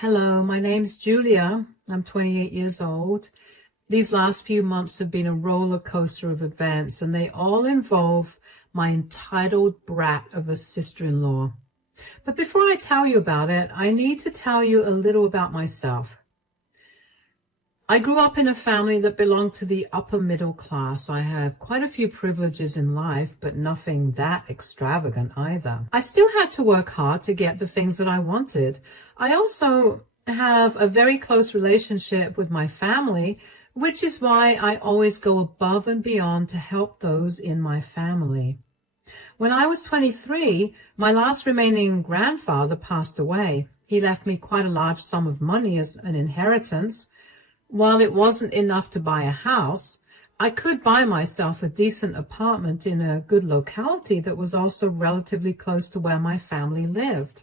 Hello, my name's Julia. I'm 28 years old. These last few months have been a roller coaster of events, and they all involve my entitled brat of a sister-in-law. But before I tell you about it, I need to tell you a little about myself. I grew up in a family that belonged to the upper middle class. I had quite a few privileges in life, but nothing that extravagant either. I still had to work hard to get the things that I wanted. I also have a very close relationship with my family, which is why I always go above and beyond to help those in my family. When I was 23, my last remaining grandfather passed away. He left me quite a large sum of money as an inheritance. While it wasn't enough to buy a house, I could buy myself a decent apartment in a good locality that was also relatively close to where my family lived.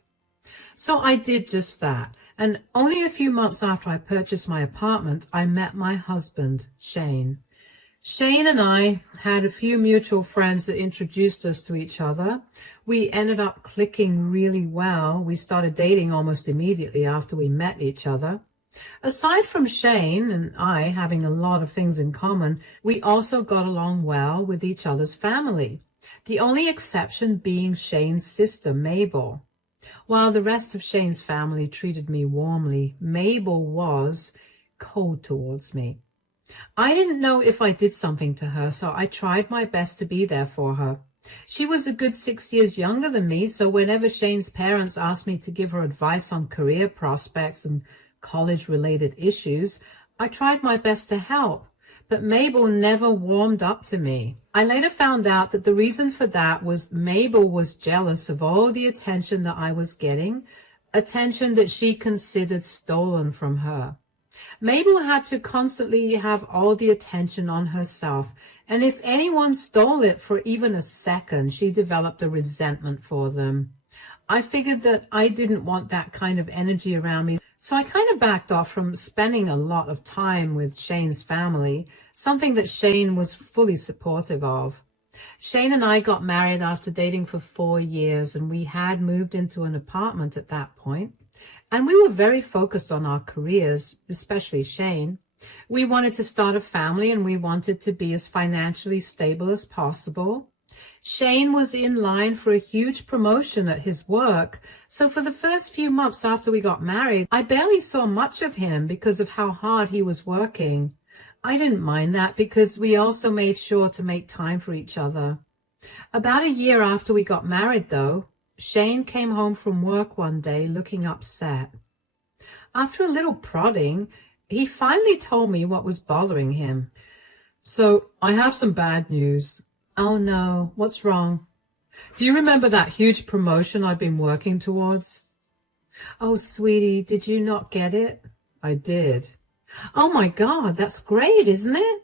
So I did just that, and only a few months after I purchased my apartment, I met my husband, Shane. Shane and I had a few mutual friends that introduced us to each other. We ended up clicking really well. We started dating almost immediately after we met each other. Aside from Shane and I having a lot of things in common, we also got along well with each other's family, the only exception being Shane's sister, Mabel. While the rest of Shane's family treated me warmly, Mabel was cold towards me. I didn't know if I did something to her, so I tried my best to be there for her. She was a good 6 years younger than me, so whenever Shane's parents asked me to give her advice on career prospects and college-related issues, I tried my best to help, but Mabel never warmed up to me. I later found out that the reason for that was Mabel was jealous of all the attention that I was getting, attention that she considered stolen from her. Mabel had to constantly have all the attention on herself, and if anyone stole it for even a second, she developed a resentment for them. I figured that I didn't want that kind of energy around me, so I kind of backed off from spending a lot of time with Shane's family, something that Shane was fully supportive of. Shane and I got married after dating for 4 years, and we had moved into an apartment at that point. And we were very focused on our careers, especially Shane. We wanted to start a family, and we wanted to be as financially stable as possible. Shane was in line for a huge promotion at his work, so for the first few months after we got married, I barely saw much of him because of how hard he was working. I didn't mind that because we also made sure to make time for each other. About a year after we got married, though, Shane came home from work one day looking upset. After a little prodding, he finally told me what was bothering him. So I have some bad news. Oh no, what's wrong? Do you remember that huge promotion I've been working towards? Oh, sweetie, did you not get it? I did. Oh my God, that's great, isn't it?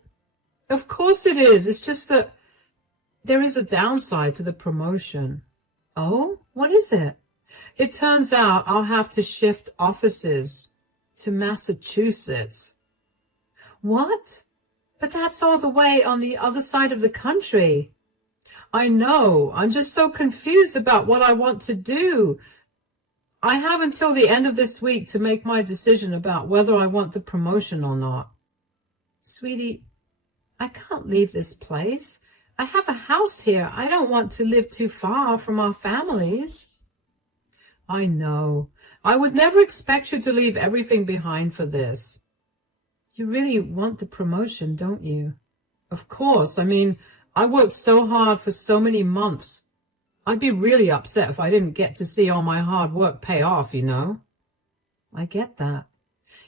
Of course it is. It's just that there is a downside to the promotion. Oh, what is it? It turns out I'll have to shift offices to Massachusetts. What? But that's all the way on the other side of the country. I know. I'm just so confused about what I want to do. I have until the end of this week to make my decision about whether I want the promotion or not. Sweetie, I can't leave this place. I have a house here. I don't want to live too far from our families. I know. I would never expect you to leave everything behind for this. You really want the promotion, don't you? Of course. I mean, I worked so hard for so many months. I'd be really upset if I didn't get to see all my hard work pay off, you know. I get that.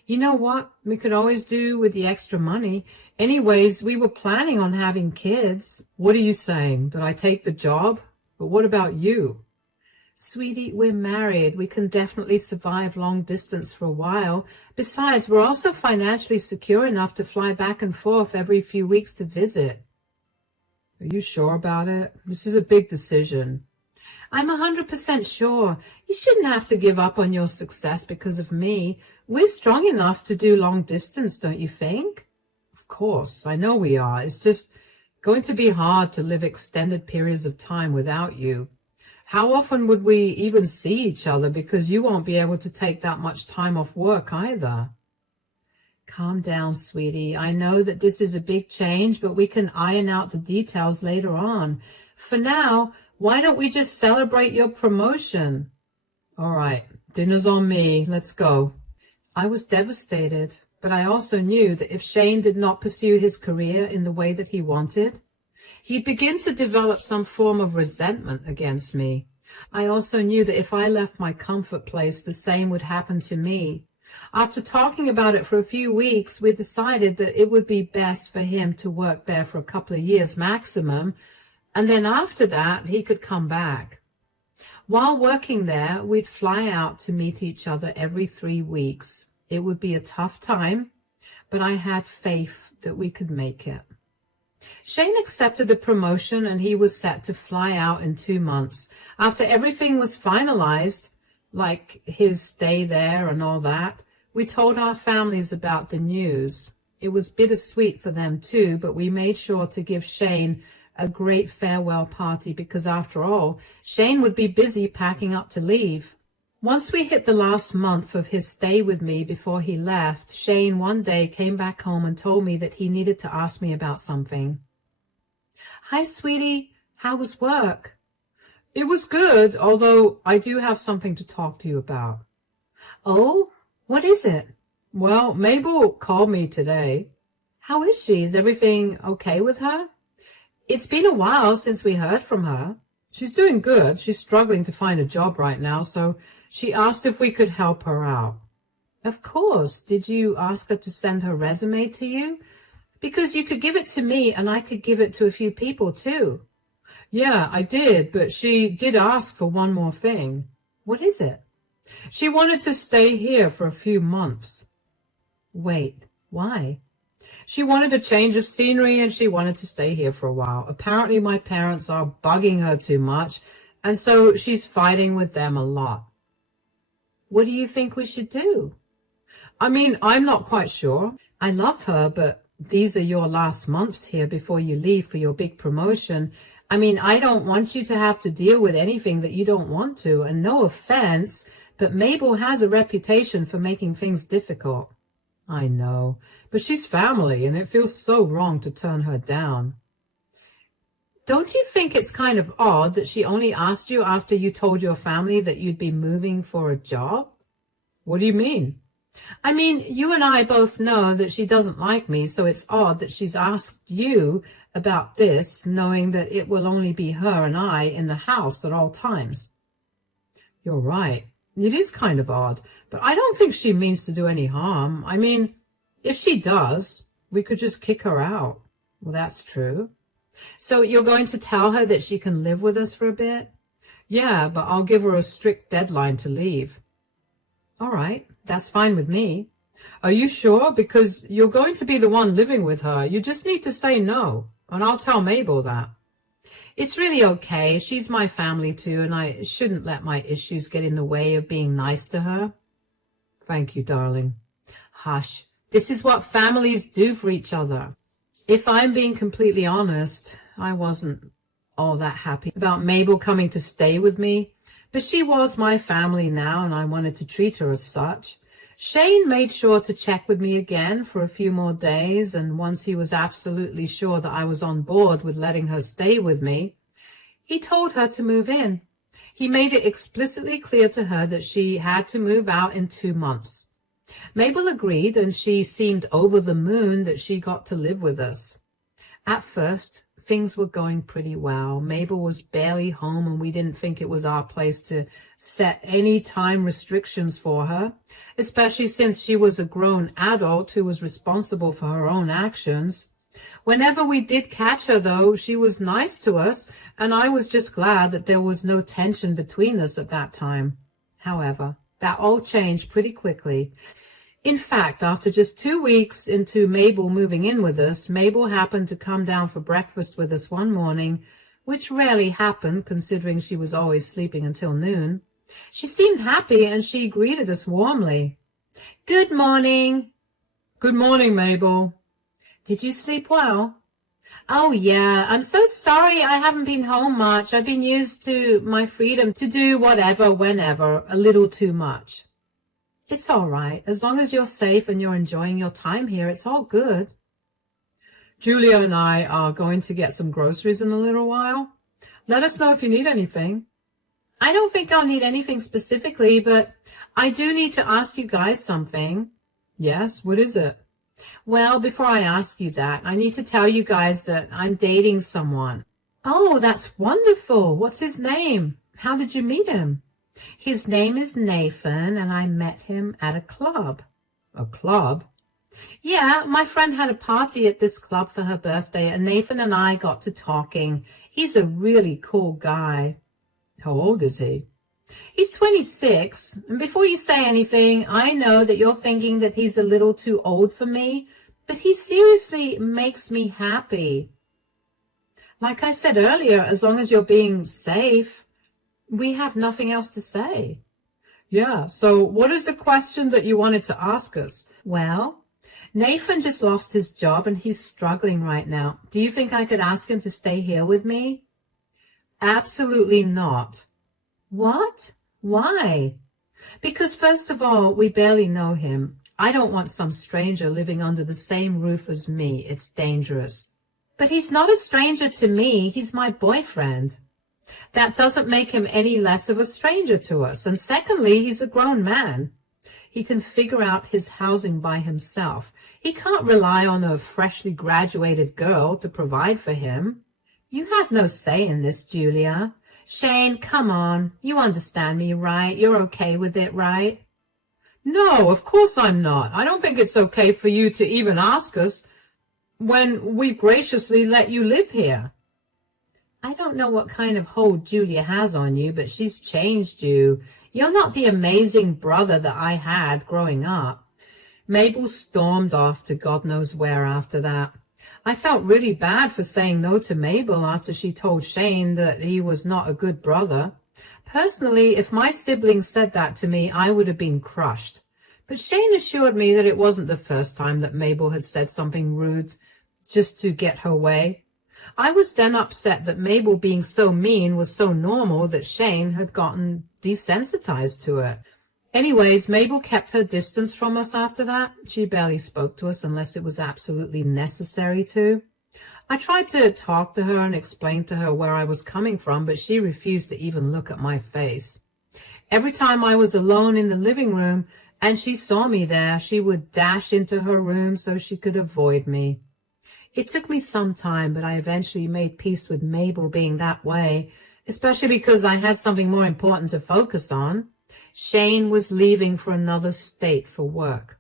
You know what we could always do with the extra money? Anyways, we were planning on having kids. What are you saying? That I take the job? But what about you? Sweetie, we're married. We can definitely survive long distance for a while. Besides, we're also financially secure enough to fly back and forth every few weeks to visit. Are you sure about it? This is a big decision. I'm 100% sure. You shouldn't have to give up on your success because of me. We're strong enough to do long distance, don't you think? Of course, I know we are. It's just going to be hard to live extended periods of time without you. How often would we even see each other, because you won't be able to take that much time off work either? Calm down, sweetie. I know that this is a big change, but we can iron out the details later on. For now, why don't we just celebrate your promotion? All right, dinner's on me. Let's go. I was devastated, but I also knew that if Shane did not pursue his career in the way that he wanted, he'd begin to develop some form of resentment against me. I also knew that if I left my comfort place, the same would happen to me. After talking about it for a few weeks, we decided that it would be best for him to work there for a couple of years maximum, and then after that, he could come back. While working there, we'd fly out to meet each other every 3 weeks. It would be a tough time, but I had faith that we could make it. Shane accepted the promotion and he was set to fly out in 2 months. After everything was finalized, like his stay there and all that, we told our families about the news. It was bittersweet for them too, but we made sure to give Shane a great farewell party because, after all, Shane would be busy packing up to leave. Once we hit the last month of his stay with me before he left, Shane one day came back home and told me that he needed to ask me about something. Hi, sweetie. How was work? It was good, although I do have something to talk to you about. Oh, what is it? Well, Mabel called me today. How is she? Is everything okay with her? It's been a while since we heard from her. She's doing good. She's struggling to find a job right now, so she asked if we could help her out. Of course. Did you ask her to send her resume to you? Because you could give it to me and I could give it to a few people too. Yeah, I did, but she did ask for one more thing. What is it? She wanted to stay here for a few months. Wait, why? She wanted a change of scenery and she wanted to stay here for a while. Apparently my parents are bugging her too much, and so she's fighting with them a lot. What do you think we should do? I mean, I'm not quite sure. I love her, but these are your last months here before you leave for your big promotion. I mean, I don't want you to have to deal with anything that you don't want to, and no offense, but Mabel has a reputation for making things difficult. I know, but she's family, and it feels so wrong to turn her down. Don't you think it's kind of odd that she only asked you after you told your family that you'd be moving for a job? What do you mean? I mean, you and I both know that she doesn't like me, so it's odd that she's asked you about this, knowing that it will only be her and I in the house at all times. You're right. It is kind of odd, but I don't think she means to do any harm. I mean, if she does, we could just kick her out. Well, that's true. So you're going to tell her that she can live with us for a bit? Yeah, but I'll give her a strict deadline to leave. All right, that's fine with me. Are you sure? Because you're going to be the one living with her. You just need to say no, and I'll tell Mabel that. It's really okay. She's my family too, and I shouldn't let my issues get in the way of being nice to her. Thank you, darling. Hush. This is what families do for each other. If I'm being completely honest, I wasn't all that happy about Mabel coming to stay with me, but she was my family now, and I wanted to treat her as such. Shane made sure to check with me again for a few more days, and once he was absolutely sure that I was on board with letting her stay with me, he told her to move in. He made it explicitly clear to her that she had to move out in 2 months. Mabel agreed, and she seemed over the moon that she got to live with us. At first, things were going pretty well. Mabel was barely home, and we didn't think it was our place to set any time restrictions for her, especially since she was a grown adult who was responsible for her own actions. Whenever we did catch her, though, she was nice to us, and I was just glad that there was no tension between us at that time. However, that all changed pretty quickly. In fact, after just 2 weeks into Mabel moving in with us, Mabel happened to come down for breakfast with us one morning, which rarely happened considering she was always sleeping until noon. She seemed happy and she greeted us warmly. Good morning. Good morning, Mabel. Did you sleep well? Oh, yeah, I'm so sorry I haven't been home much. I've been used to my freedom to do whatever, whenever, a little too much. It's all right. As long as you're safe and you're enjoying your time here, it's all good. Julia and I are going to get some groceries in a little while. Let us know if you need anything. I don't think I'll need anything specifically, but I do need to ask you guys something. Yes, what is it? Well, before I ask you that, I need to tell you guys that I'm dating someone. Oh, that's wonderful. What's his name? How did you meet him? His name is Nathan, and I met him at a club. A club? Yeah, my friend had a party at this club for her birthday, and Nathan and I got to talking. He's a really cool guy. How old is he? He's 26, and before you say anything, I know that you're thinking that he's a little too old for me, but he seriously makes me happy. Like I said earlier, as long as you're being safe, we have nothing else to say. Yeah, so what is the question that you wanted to ask us? Well, Nathan just lost his job and he's struggling right now. Do you think I could ask him to stay here with me? Absolutely not. What? Why? Because first of all, we barely know him. I don't want some stranger living under the same roof as me. It's dangerous. But he's not a stranger to me. He's my boyfriend. That doesn't make him any less of a stranger to us. And secondly, he's a grown man. He can figure out his housing by himself. He can't rely on a freshly graduated girl to provide for him. You have no say in this, Julia. Shane, come on. You understand me, right? You're okay with it, right? No, of course I'm not. I don't think it's okay for you to even ask us when we've graciously let you live here. I don't know what kind of hold Julia has on you, but she's changed you. You're not the amazing brother that I had growing up. Mabel stormed off to God knows where after that. I felt really bad for saying no to Mabel after she told Shane that he was not a good brother. Personally, if my siblings said that to me, I would have been crushed. But Shane assured me that it wasn't the first time that Mabel had said something rude just to get her way. I was then upset that Mabel being so mean was so normal that Shane had gotten desensitized to it. Anyways, Mabel kept her distance from us after that. She barely spoke to us unless it was absolutely necessary to. I tried to talk to her and explain to her where I was coming from, but she refused to even look at my face. Every time I was alone in the living room and she saw me there, she would dash into her room so she could avoid me. It took me some time, but I eventually made peace with Mabel being that way, especially because I had something more important to focus on. Shane was leaving for another state for work.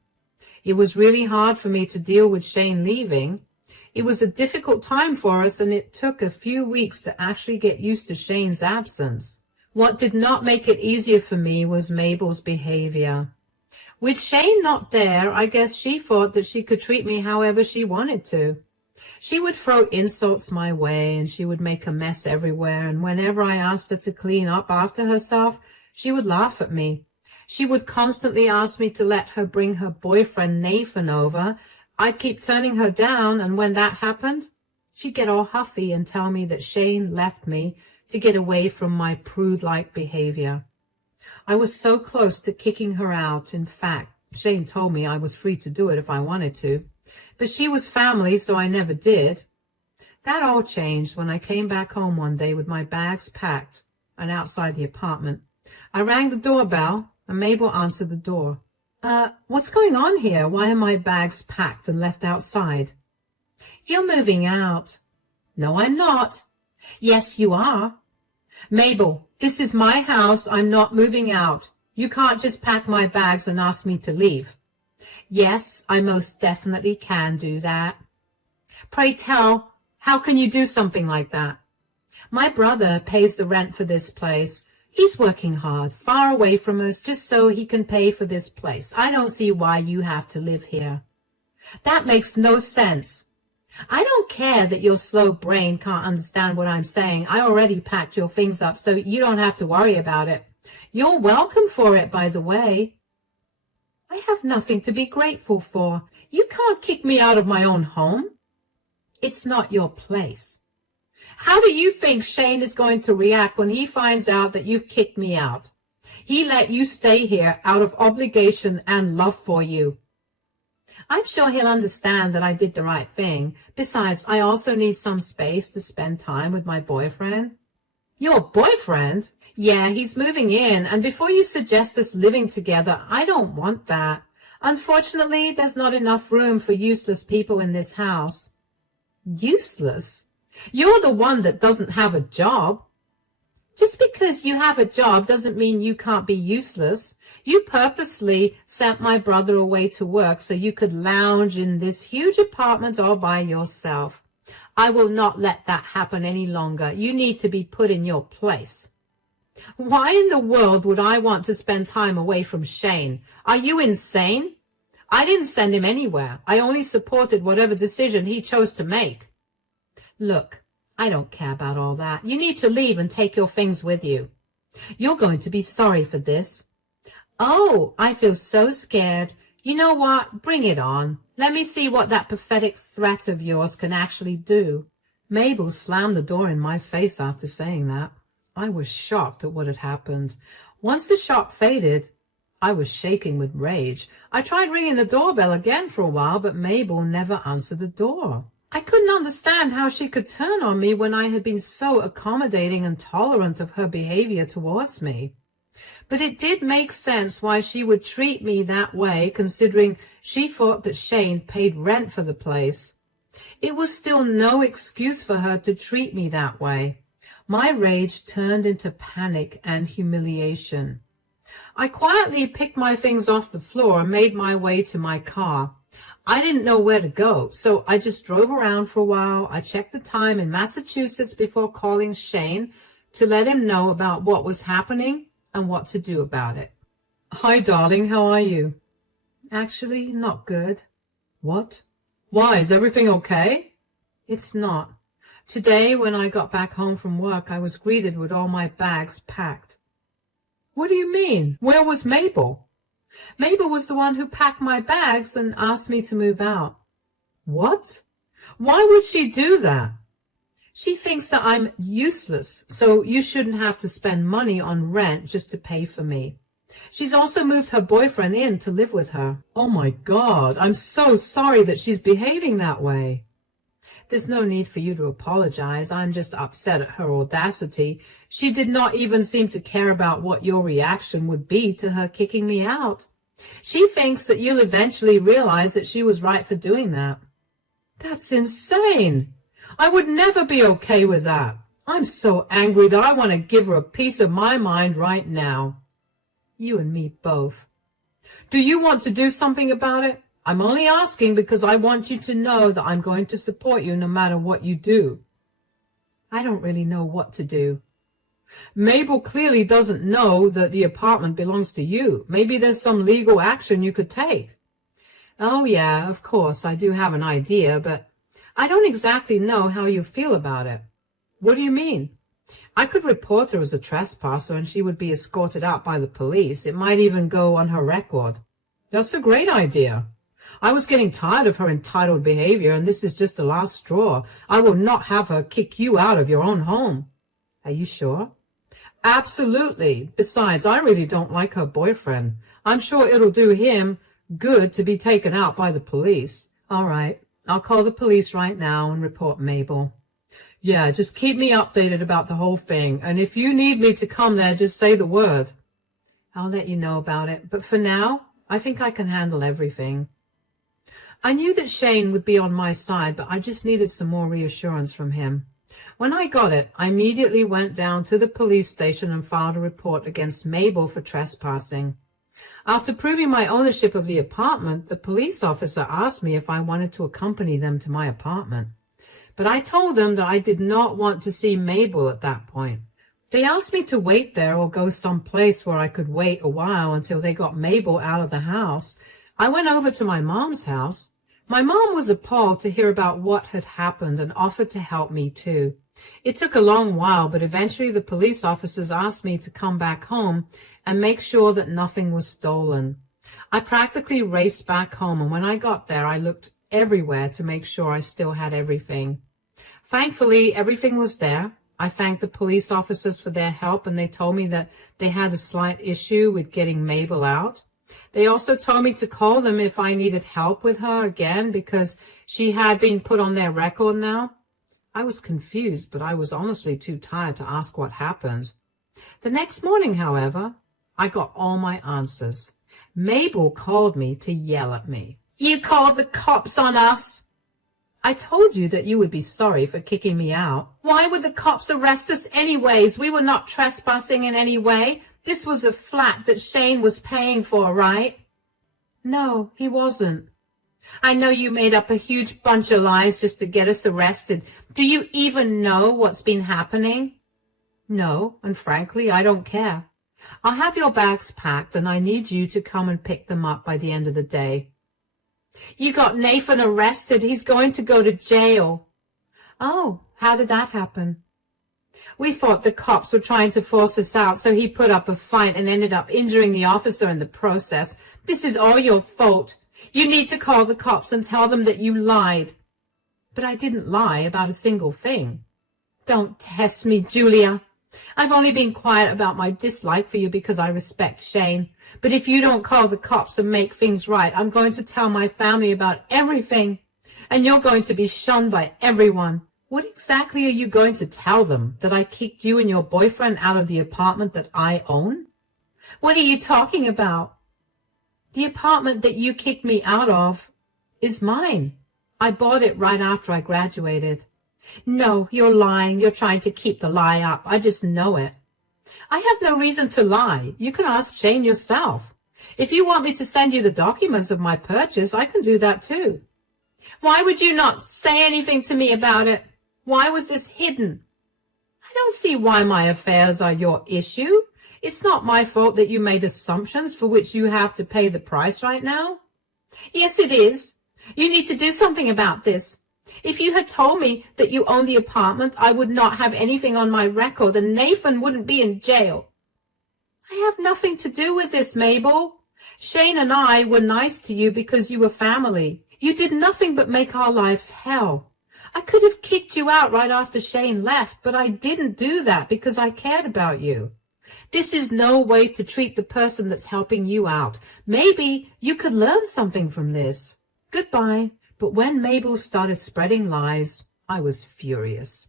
It was really hard for me to deal with Shane leaving. It was a difficult time for us, and it took a few weeks to actually get used to Shane's absence. What did not make it easier for me was Mabel's behavior. With Shane not there, I guess she thought that she could treat me however she wanted to. She would throw insults my way, and she would make a mess everywhere, and whenever I asked her to clean up after herself, she would laugh at me. She would constantly ask me to let her bring her boyfriend Nathan over. I'd keep turning her down, and when that happened, she'd get all huffy and tell me that Shane left me to get away from my prude-like behavior. I was so close to kicking her out. In fact, Shane told me I was free to do it if I wanted to. But she was family, so I never did. That all changed when I came back home one day with my bags packed and outside the apartment. I rang the doorbell, and Mabel answered the door. What's going on here? Why are my bags packed and left outside? You're moving out. No, I'm not. Yes, you are. Mabel, this is my house. I'm not moving out. You can't just pack my bags and ask me to leave. Yes, I most definitely can do that. Pray tell, how can you do something like that? My brother pays the rent for this place. He's working hard, far away from us, just so he can pay for this place. I don't see why you have to live here. That makes no sense. I don't care that your slow brain can't understand what I'm saying. I already packed your things up, so you don't have to worry about it. You're welcome for it, by the way. I have nothing to be grateful for. You can't kick me out of my own home. It's not your place. How do you think Shane is going to react when he finds out that you've kicked me out? He let you stay here out of obligation and love for you. I'm sure he'll understand that I did the right thing. Besides, I also need some space to spend time with my boyfriend. Your boyfriend? Yeah, he's moving in, and before you suggest us living together, I don't want that. Unfortunately, there's not enough room for useless people in this house. Useless? You're the one that doesn't have a job. Just because you have a job doesn't mean you can't be useless. You purposely sent my brother away to work so you could lounge in this huge apartment all by yourself. I will not let that happen any longer. You need to be put in your place. Why in the world would I want to spend time away from Shane? Are you insane? I didn't send him anywhere. I only supported whatever decision he chose to make. Look, I don't care about all that. You need to leave and take your things with you. You're going to be sorry for this. Oh, I feel so scared. You know what? Bring it on. Let me see what that pathetic threat of yours can actually do. Mabel slammed the door in my face after saying that. I was shocked at what had happened. Once the shock faded, I was shaking with rage. I tried ringing the doorbell again for a while, but Mabel never answered the door. I couldn't understand how she could turn on me when I had been so accommodating and tolerant of her behavior towards me. But it did make sense why she would treat me that way, considering she thought that Shane paid rent for the place. It was still no excuse for her to treat me that way. My rage turned into panic and humiliation. I quietly picked my things off the floor and made my way to my car. I didn't know where to go, so I just drove around for a while. I checked the time in Massachusetts before calling Shane to let him know about what was happening and what to do about it. Hi, darling, how are you? Actually, not good. What? Why, is everything okay? It's not. Today, when I got back home from work, I was greeted with all my bags packed. What do you mean? Where was Mabel? Mabel was the one who packed my bags and asked me to move out. What? Why would she do that? She thinks that I'm useless, so you shouldn't have to spend money on rent just to pay for me. She's also moved her boyfriend in to live with her. Oh my God, I'm so sorry that she's behaving that way. There's no need for you to apologize. I'm just upset at her audacity. She did not even seem to care about what your reaction would be to her kicking me out. She thinks that you'll eventually realize that she was right for doing that. That's insane. I would never be okay with that. I'm so angry that I want to give her a piece of my mind right now. You and me both. Do you want to do something about it? I'm only asking because I want you to know that I'm going to support you no matter what you do. I don't really know what to do. Mabel clearly doesn't know that the apartment belongs to you. Maybe there's some legal action you could take. Oh, yeah, of course, I do have an idea, but I don't exactly know how you feel about it. What do you mean? I could report her as a trespasser and she would be escorted out by the police. It might even go on her record. That's a great idea. I was getting tired of her entitled behavior, and this is just the last straw. I will not have her kick you out of your own home. Are you sure? Absolutely. Besides, I really don't like her boyfriend. I'm sure it'll do him good to be taken out by the police. All right. I'll call the police right now and report Mabel. Yeah, just keep me updated about the whole thing, and if you need me to come there, just say the word. I'll let you know about it, but for now, I think I can handle everything. I knew that Shane would be on my side, but I just needed some more reassurance from him. When I got it, I immediately went down to the police station and filed a report against Mabel for trespassing. After proving my ownership of the apartment, the police officer asked me if I wanted to accompany them to my apartment. But I told them that I did not want to see Mabel at that point. They asked me to wait there or go someplace where I could wait a while until they got Mabel out of the house. I went over to my mom's house. My mom was appalled to hear about what had happened and offered to help me too. It took a long while, but eventually the police officers asked me to come back home and make sure that nothing was stolen. I practically raced back home, and when I got there, I looked everywhere to make sure I still had everything. Thankfully, everything was there. I thanked the police officers for their help, and they told me that they had a slight issue with getting Mabel out. They also told me to call them if I needed help with her again because she had been put on their record now. I was confused, but I was honestly too tired to ask what happened. The next morning, however, I got all my answers. Mabel called me to yell at me. "You called the cops on us!" "I told you that you would be sorry for kicking me out." "Why would the cops arrest us anyways? We were not trespassing in any way. This was a flat that Shane was paying for, right?" "No, he wasn't." "I know you made up a huge bunch of lies just to get us arrested. Do you even know what's been happening?" "No, and frankly, I don't care. I'll have your bags packed, and I need you to come and pick them up by the end of the day." "You got Nathan arrested. He's going to go to jail." "Oh, how did that happen?" "We thought the cops were trying to force us out, so he put up a fight and ended up injuring the officer in the process. This is all your fault. You need to call the cops and tell them that you lied." "But I didn't lie about a single thing." "Don't test me, Julia. I've only been quiet about my dislike for you because I respect Shane. But if you don't call the cops and make things right, I'm going to tell my family about everything, and you're going to be shunned by everyone." "What exactly are you going to tell them? That I kicked you and your boyfriend out of the apartment that I own?" "What are you talking about?" "The apartment that you kicked me out of is mine. I bought it right after I graduated." "No, you're lying. You're trying to keep the lie up. I just know it." "I have no reason to lie. You can ask Shane yourself. If you want me to send you the documents of my purchase, I can do that too." "Why would you not say anything to me about it? Why was this hidden?" "I don't see why my affairs are your issue. It's not my fault that you made assumptions for which you have to pay the price right now." "Yes, it is. You need to do something about this. If you had told me that you owned the apartment, I would not have anything on my record, and Nathan wouldn't be in jail." "I have nothing to do with this, Mabel. Shane and I were nice to you because you were family. You did nothing but make our lives hell. I could have kicked you out right after Shane left, but I didn't do that because I cared about you. This is no way to treat the person that's helping you out. Maybe you could learn something from this. Goodbye." But when Mabel started spreading lies, I was furious.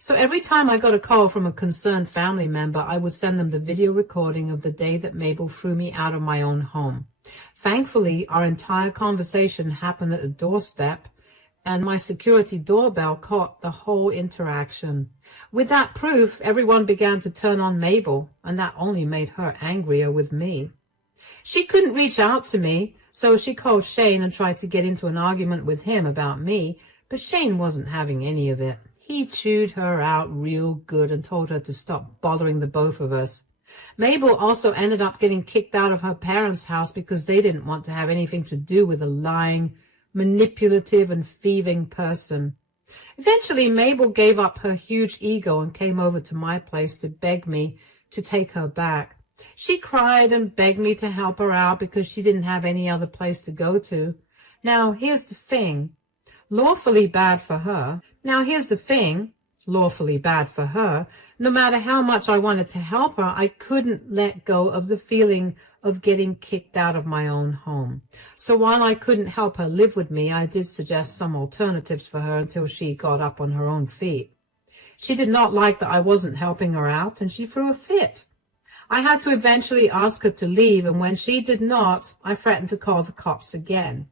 So every time I got a call from a concerned family member, I would send them the video recording of the day that Mabel threw me out of my own home. Thankfully, our entire conversation happened at the doorstep, and my security doorbell caught the whole interaction. With that proof, everyone began to turn on Mabel, and that only made her angrier with me. She couldn't reach out to me, so she called Shane and tried to get into an argument with him about me, but Shane wasn't having any of it. He chewed her out real good and told her to stop bothering the both of us. Mabel also ended up getting kicked out of her parents' house because they didn't want to have anything to do with a lying, manipulative, and thieving person. Eventually, Mabel gave up her huge ego and came over to my place to beg me to take her back. She cried and begged me to help her out because she didn't have any other place to go to. Now, here's the thing. Lawfully bad for her. No matter how much I wanted to help her, I couldn't let go of the feeling of getting kicked out of my own home. So while I couldn't help her live with me, I did suggest some alternatives for her until she got up on her own feet. She did not like that I wasn't helping her out, and she threw a fit. I had to eventually ask her to leave, and when she did not, I threatened to call the cops again.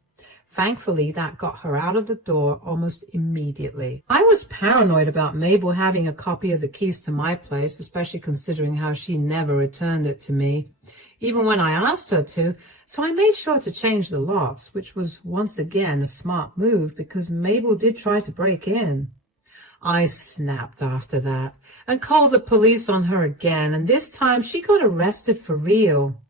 Thankfully, that got her out of the door almost immediately. I was paranoid about Mabel having a copy of the keys to my place, especially considering how she never returned it to me, even when I asked her to, so I made sure to change the locks, which was once again a smart move because Mabel did try to break in. I snapped after that and called the police on her again, and this time she got arrested for real.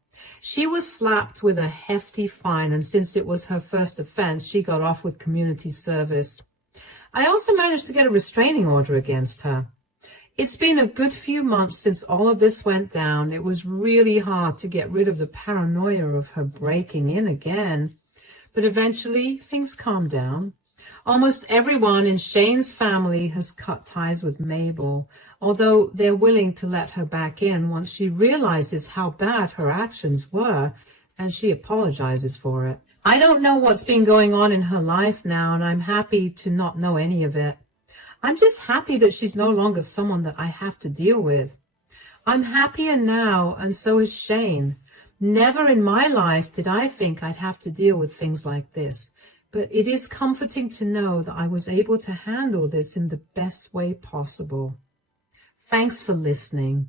She was slapped with a hefty fine, and since it was her first offense, she got off with community service. I also managed to get a restraining order against her. It's been a good few months since all of this went down. It was really hard to get rid of the paranoia of her breaking in again. but eventually things calmed down. Almost everyone in Shane's family has cut ties with Mabel, although they're willing to let her back in once she realizes how bad her actions were, and she apologizes for it. I don't know what's been going on in her life now, and I'm happy to not know any of it. I'm just happy that she's no longer someone that I have to deal with. I'm happier now, and so is Shane. Never in my life did I think I'd have to deal with things like this, but it is comforting to know that I was able to handle this in the best way possible. Thanks for listening.